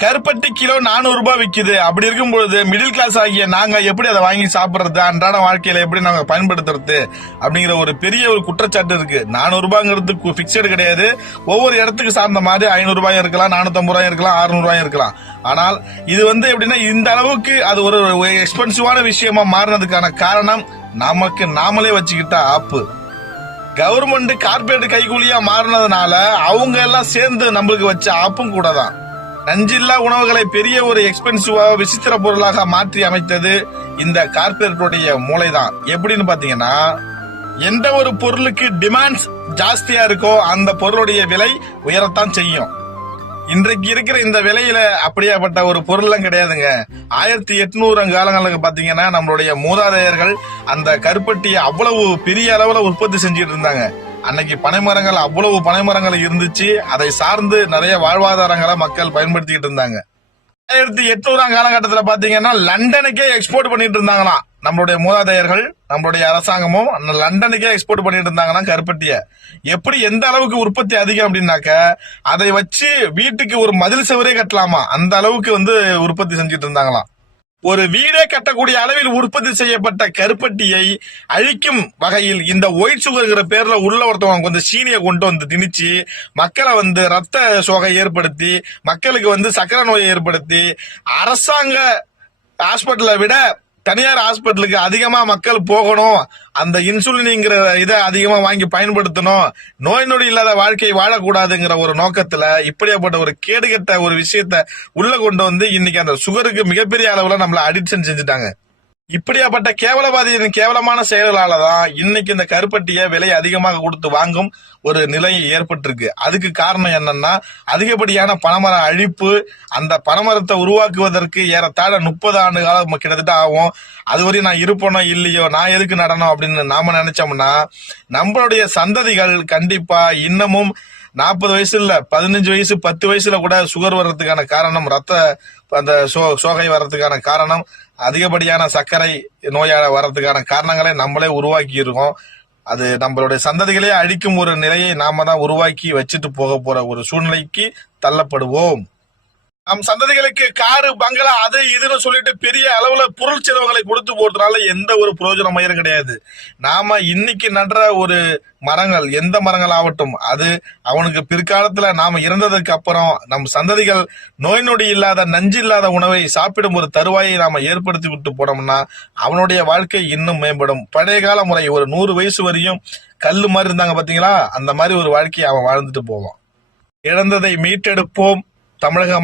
கருப்பட்டி கிலோ 400 ரூபாய் விக்குது. அப்படி இருக்கும் பொழுது மிடில் கிளாஸ் ஆகிய நாங்க எப்படி அதை வாங்கி சாப்பிடுறது, அன்றாட வாழ்க்கையில எப்படி நாங்க பயன்படுத்துறது அப்படிங்கிற ஒரு பெரிய ஒரு குற்றச்சாட்டு இருக்கு. 400 ரூபாங்கிறது பிக்சடு கிடையாது. ஒவ்வொரு இடத்துக்கு சார்ந்த மாதிரி 500 ரூபாய் இருக்கலாம், 450 ரூபாய் இருக்கலாம், 600 ரூபாய் இருக்கலாம். ஆனால் இது எப்படின்னா இந்த அளவுக்கு அது ஒரு எக்ஸ்பென்சிவான விஷயமா மாறினதுக்கான காரணம் நமக்கு நாமளே வச்சுக்கிட்ட ஆப்பு. கவர்மெண்ட் கார்பரேட் கைகூலியா மாறினதுனால அவங்க எல்லாம் சேர்ந்து நம்மளுக்கு வச்ச ஆப்பும் கூட தான். நஞ்சில்லா உணவுகளை பெரிய ஒரு எக்ஸ்பென்சிவா விசித்திர பொருளாக மாற்றி அமைத்தது இந்த கார்பரேட்டுடைய மூளைதான். எப்படின்னு பாத்தீங்கன்னா, எந்த ஒரு பொருளுக்கு டிமாண்ட்ஸ் ஜாஸ்தியா இருக்கோ அந்த பொருளுடைய விலை உயரத்தான் செய்யும். இன்றைக்கு இருக்கிற இந்த விலையில அப்படியாப்பட்ட ஒரு பொருள்லாம் கிடையாதுங்க. 1800 காலங்களுக்கு பாத்தீங்கன்னா நம்மளுடைய மூதாதையர்கள் அந்த கருப்பட்டியை அவ்வளவு பெரிய அளவுல உற்பத்தி செஞ்சுட்டு இருந்தாங்க. அன்னைக்கு பனைமரங்கள் அவ்வளவு பனைமரங்கள் இருந்துச்சு. அதை சார்ந்து நிறைய வாழ்வாதாரங்களை மக்கள் பயன்படுத்திக்கிட்டு இருந்தாங்க. 1800 காலகட்டத்துல பாத்தீங்கன்னா லண்டனுக்கே எக்ஸ்போர்ட் பண்ணிட்டு இருந்தாங்களாம் நம்மளுடைய மூதாதையர்கள். நம்மளுடைய அரசாங்கமும் லண்டனுக்கே எக்ஸ்போர்ட் பண்ணிட்டு இருந்தாங்களாம் கருப்பட்டிய. எப்படி எந்த அளவுக்கு உற்பத்தி அதிகம் அப்படின்னாக்க அதை வச்சு வீட்டுக்கு ஒரு மதில் சுவரே கட்டலாமா, அந்த அளவுக்கு உற்பத்தி செஞ்சுட்டு இருந்தாங்களாம். ஒரு வீடே கட்டக்கூடிய அளவில் உற்பத்தி செய்யப்பட்ட கருப்பட்டியை அழிக்கும் வகையில் இந்த ஒயிட் சுகர்ங்கிற பேர்ல உள்ள ஒருத்தவங்க சீனியை கொண்டு வந்து திணிச்சு மக்களை ரத்த சோகை ஏற்படுத்தி, மக்களுக்கு சக்கரை நோயை ஏற்படுத்தி, அரசாங்க ஹாஸ்பிட்டலை விட தனியார் ஹாஸ்பிட்டலுக்கு அதிகமா மக்கள் போகணும், அந்த இன்சுலின்ங்கிற இதை அதிகமா வாங்கி பயன்படுத்தணும், நோய் நொடி இல்லாத வாழ்க்கை வாழக்கூடாதுங்கிற ஒரு நோக்கத்துல இப்படியாப்பட்ட ஒரு கேடுகட்ட ஒரு விஷயத்த உள்ள கொண்டு இன்னைக்கு அந்த சுகருக்கு மிகப்பெரிய அளவுல நம்மள அடிக்ஷன் செஞ்சுட்டாங்க. இப்படியாப்பட்ட கேவலவாதியின் கேவலமான செயல்களாலதான் இன்னைக்கு இந்த கருப்பட்டியை விலை அதிகமாக கொடுத்து வாங்கும் ஒரு நிலை ஏற்பட்டிருக்கு. அதுக்கு காரணம் என்னன்னா, அதிகப்படியான பனைமர அழிப்பு. அந்த பனைமரத்தை உருவாக்குவதற்கு ஏறத்தாழ 30 ஆண்டு காலம் கிட்டத்தட்ட ஆகும். அதுவரையும் நான் இருப்பனோ இல்லையோ, நான் எதுக்கு நடனம் அப்படின்னு நாம நினைச்சோம்னா நம்மளுடைய சந்ததிகள் கண்டிப்பா இன்னமும் 40 வயசு இல்ல, 15 வயசு 10 வயசுல கூட சுகர் வர்றதுக்கான காரணம், அந்த சோகை வர்றதுக்கான காரணம், அதிகப்படியான சர்க்கரை நோயால வர்றதுக்கான காரணங்களை நம்மளே உருவாக்கி இருக்கோம். அது நம்மளுடைய சந்ததிகளே அழிக்கும் ஒரு நிலையை நாம தான் உருவாக்கி வச்சுட்டு போக போற ஒரு சூழ்நிலைக்கு தள்ளப்படுவோம். நம் சந்ததிகளுக்கு காரு பங்களா அது இதுன்னு சொல்லிட்டு பெரிய அளவுல பொருள் செலவுகளை கொடுத்து போறதுனால எந்த ஒரு பிரயோஜனமும் கிடையாது. நாம இன்னைக்கு நடுற ஒரு மரங்கள், எந்த மரங்கள் ஆகட்டும், அது அவனுக்கு பிற்காலத்துல நாம இறந்ததுக்கு அப்புறம் நம் சந்ததிகள் நோய் நொடி இல்லாத நஞ்சு இல்லாத உணவை சாப்பிடும் ஒரு தருவாயை நாம ஏற்படுத்தி விட்டு போனோம்னா அவனுடைய வாழ்க்கை இன்னும் மேம்படும். பழைய கால முறை ஒரு 100 வயசு வரையும் கல்லு மாதிரி இருந்தாங்க பாத்தீங்களா, அந்த மாதிரி ஒரு வாழ்க்கையை அவன் வாழ்ந்துட்டு போவான். இழந்ததை மீட்டெடுப்போம். தமிழக